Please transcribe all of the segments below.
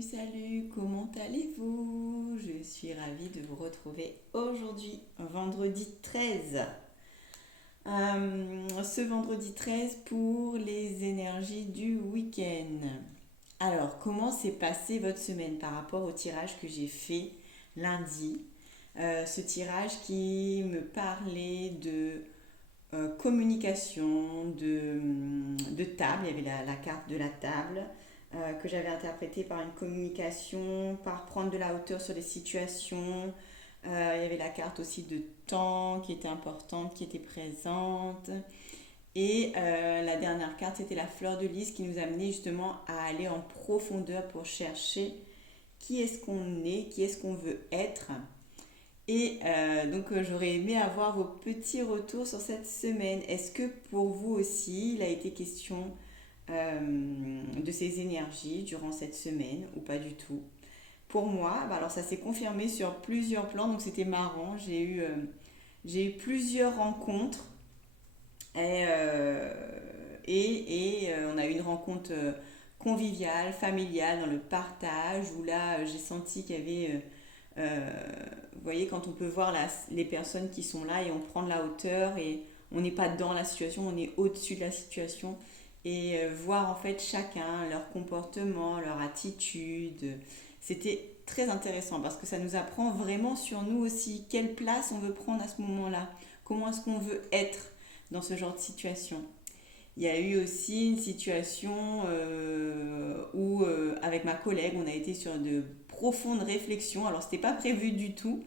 Salut, comment allez-vous? Je suis ravie de vous retrouver aujourd'hui, vendredi 13. Ce vendredi 13 pour les énergies du week-end. Alors, comment s'est passée votre semaine par rapport au tirage que j'ai fait lundi? Ce tirage qui me parlait de communication, de table. Il y avait la carte de la table que j'avais interprétée par une communication, par prendre de la hauteur sur les situations. Il y avait la carte aussi de temps qui était importante, qui était présente. Et la dernière carte, c'était la fleur de lys qui nous amenait justement à aller en profondeur pour chercher qui est-ce qu'on est, qui est-ce qu'on veut être. Et j'aurais aimé avoir vos petits retours sur cette semaine. Est-ce que pour vous aussi, il a été question de ces énergies durant cette semaine ou pas du tout? Pour moi, alors ça s'est confirmé sur plusieurs plans, donc c'était marrant. J'ai eu plusieurs rencontres on a eu une rencontre conviviale, familiale, dans le partage, où là j'ai senti qu'il y avait vous voyez, quand on peut voir les personnes qui sont là et on prend de la hauteur et on n'est pas dans la situation, on est au-dessus de la situation et voir en fait chacun, leur comportement, leur attitude. C'était très intéressant parce que ça nous apprend vraiment sur nous aussi quelle place on veut prendre à ce moment-là, comment est-ce qu'on veut être dans ce genre de situation. Il y a eu aussi une situation où, avec ma collègue, on a été sur de profondes réflexions. Alors, c'était pas prévu du tout,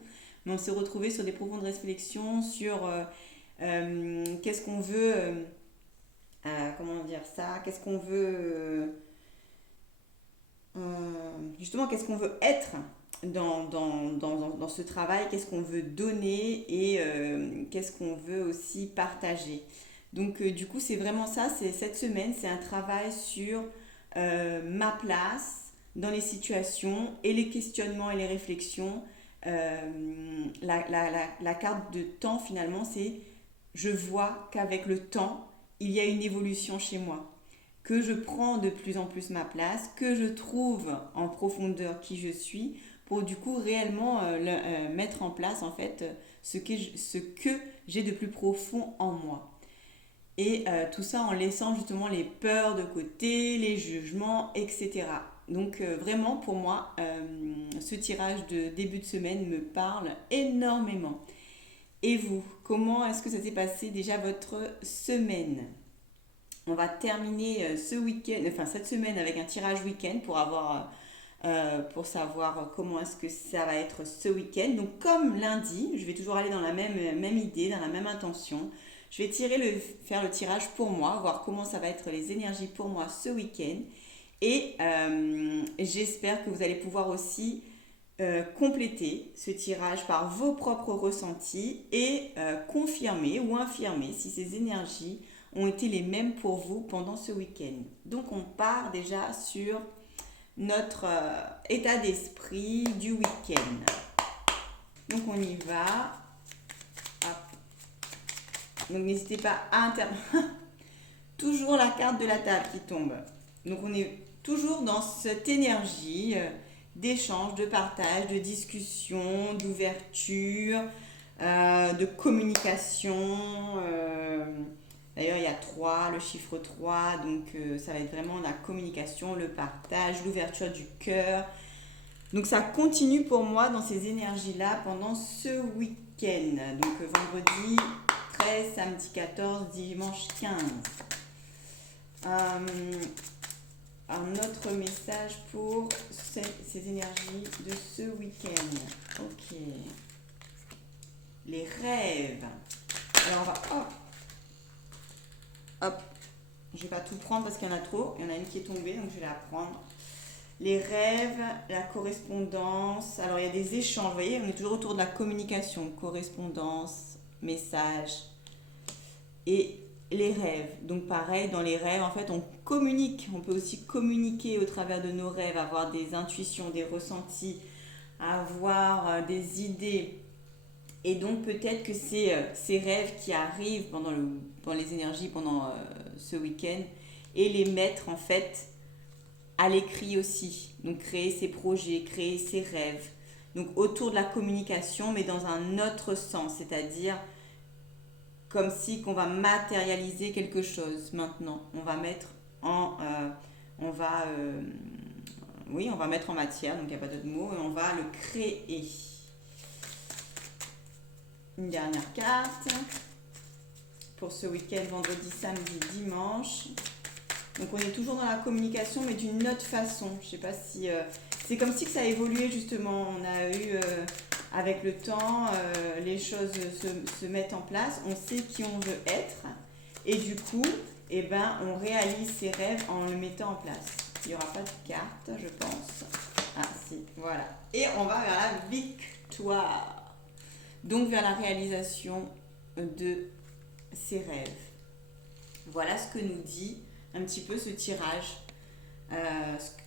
mais on s'est retrouvés sur des profondes réflexions sur qu'est-ce qu'on veut, comment dire ça, qu'est-ce qu'on veut, justement, qu'est-ce qu'on veut être dans ce travail, qu'est-ce qu'on veut donner et qu'est-ce qu'on veut aussi partager. Donc du coup, c'est vraiment ça, c'est cette semaine, c'est un travail sur ma place dans les situations et les questionnements et les réflexions. La carte de temps, finalement, c'est je vois qu'avec le temps, il y a une évolution chez moi, que je prends de plus en plus ma place, que je trouve en profondeur qui je suis, pour du coup réellement mettre en place en fait ce que j'ai de plus profond en moi. Et tout ça en laissant justement les peurs de côté, les jugements, etc. Donc vraiment pour moi, ce tirage de début de semaine me parle énormément. Et vous, comment est-ce que ça s'est passé déjà votre semaine? On va terminer ce week-end, enfin cette semaine avec un tirage week-end pour savoir comment est-ce que ça va être ce week-end. Donc comme lundi, je vais toujours aller dans la même idée, dans la même intention. Je vais faire le tirage pour moi, voir comment ça va être les énergies pour moi ce week-end. Et j'espère que vous allez pouvoir aussi compléter ce tirage par vos propres ressentis et confirmer ou infirmer si ces énergies ont été les mêmes pour vous pendant ce week-end. Donc on part déjà sur notre état d'esprit du week-end. Donc on y va. Hop. Donc n'hésitez pas à toujours la carte de la table qui tombe. Donc on est toujours dans cette énergie d'échange, de partage, de discussion, d'ouverture, de communication. D'ailleurs, il y a 3, le chiffre 3, donc ça va être vraiment la communication, le partage, l'ouverture du cœur. Donc ça continue pour moi dans ces énergies-là pendant ce week-end. Donc vendredi 13, samedi 14, dimanche 15. Un autre message pour ces énergies de ce week-end. Ok. Les rêves. Alors on va... Hop. Je vais pas tout prendre parce qu'il y en a trop. Il y en a une qui est tombée, donc je vais la prendre. Les rêves, la correspondance. Alors il y a des échanges, vous voyez, on est toujours autour de la communication, correspondance, message et les rêves. Donc pareil, dans les rêves, en fait, on communique. On peut aussi communiquer au travers de nos rêves, avoir des intuitions, des ressentis, avoir des idées. Et donc peut-être que ces rêves qui arrivent pendant les énergies, pendant ce week-end, et les mettre en fait à l'écrit aussi. Donc créer ses projets, créer ses rêves. Donc autour de la communication, mais dans un autre sens, c'est-à-dire comme si qu'on va matérialiser quelque chose maintenant. On va mettre en, on va, oui, on va mettre en matière, donc il n'y a pas d'autre mot, et on va le créer. Une dernière carte pour ce week-end, vendredi, samedi, dimanche. Donc on est toujours dans la communication, mais d'une autre façon. Je sais pas si c'est comme si que ça a évolué justement. On a eu avec le temps, les choses se mettent en place. On sait qui on veut être, et du coup, eh ben, on réalise ses rêves en le mettant en place. Il n'y aura pas de carte, je pense. Ah si, voilà. Et on va vers la victoire. Donc vers la réalisation de ses rêves. Voilà ce que nous dit un petit peu ce tirage.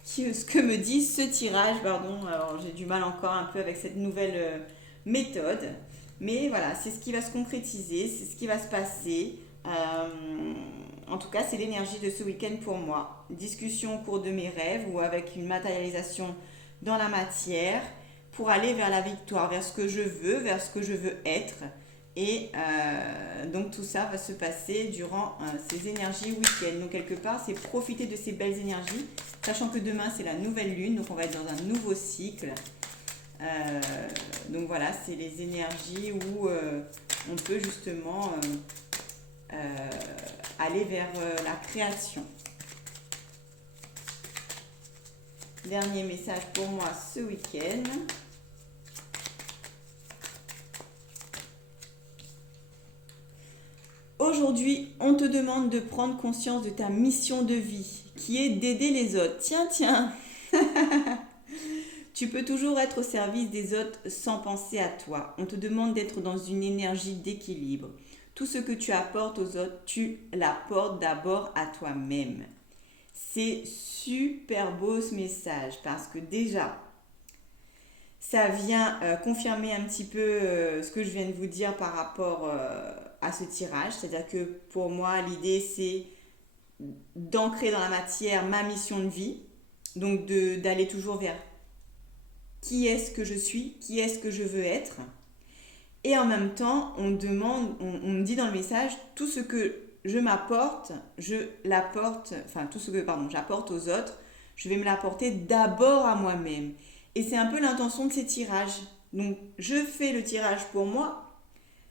Ce que me dit ce tirage, pardon. Alors j'ai du mal encore un peu avec cette nouvelle méthode. Mais voilà, c'est ce qui va se concrétiser, c'est ce qui va se passer. En tout cas, c'est l'énergie de ce week-end pour moi. Discussion au cours de mes rêves ou avec une matérialisation dans la matière pour aller vers la victoire, vers ce que je veux, vers ce que je veux être. Et donc tout ça va se passer durant ces énergies week-end. Donc quelque part, c'est profiter de ces belles énergies, sachant que demain, c'est la nouvelle lune, donc on va être dans un nouveau cycle. Donc voilà, c'est les énergies où on peut justement aller vers la création. Dernier message pour moi ce week-end. Aujourd'hui, on te demande de prendre conscience de ta mission de vie, qui est d'aider les autres. Tiens. Tu peux toujours être au service des autres sans penser à toi. On te demande d'être dans une énergie d'équilibre. Tout ce que tu apportes aux autres, tu l'apportes d'abord à toi-même. C'est super beau ce message parce que déjà, ça vient confirmer un petit peu ce que je viens de vous dire par rapport à ce tirage. C'est-à-dire que pour moi, l'idée, c'est d'ancrer dans la matière ma mission de vie. Donc d'aller toujours vers qui est-ce que je suis, qui est-ce que je veux être. Et en même temps, on me dit dans le message, tout ce que je m'apporte, je l'apporte, enfin tout ce que j'apporte aux autres, je vais me l'apporter d'abord à moi-même. Et c'est un peu l'intention de ces tirages. Donc je fais le tirage pour moi,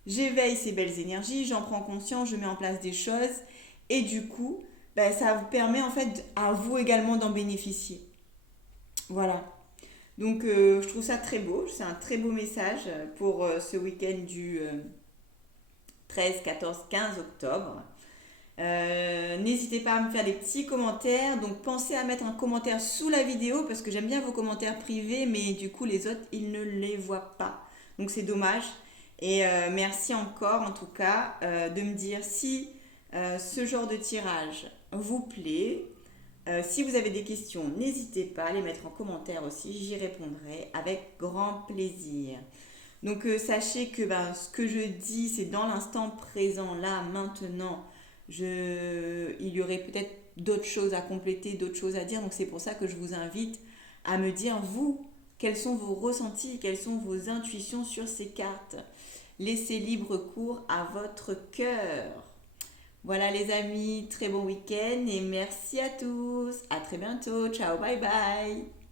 j'éveille ces belles énergies, j'en prends conscience, je mets en place des choses, et du coup, ça vous permet en fait à vous également d'en bénéficier. Voilà. Donc je trouve ça très beau, c'est un très beau message pour ce week-end du 13, 14, 15 octobre. N'hésitez pas à me faire des petits commentaires, donc pensez à mettre un commentaire sous la vidéo parce que j'aime bien vos commentaires privés, mais du coup les autres ils ne les voient pas, donc c'est dommage. Et merci encore en tout cas de me dire si ce genre de tirage vous plaît. Si vous avez des questions, n'hésitez pas à les mettre en commentaire aussi, j'y répondrai avec grand plaisir. Donc sachez que ce que je dis, c'est dans l'instant présent, là, maintenant. Il y aurait peut-être d'autres choses à compléter, d'autres choses à dire. Donc c'est pour ça que je vous invite à me dire, vous, quels sont vos ressentis, quelles sont vos intuitions sur ces cartes. Laissez libre cours à votre cœur. Voilà les amis, très bon week-end et merci à tous. À très bientôt. Ciao, bye bye.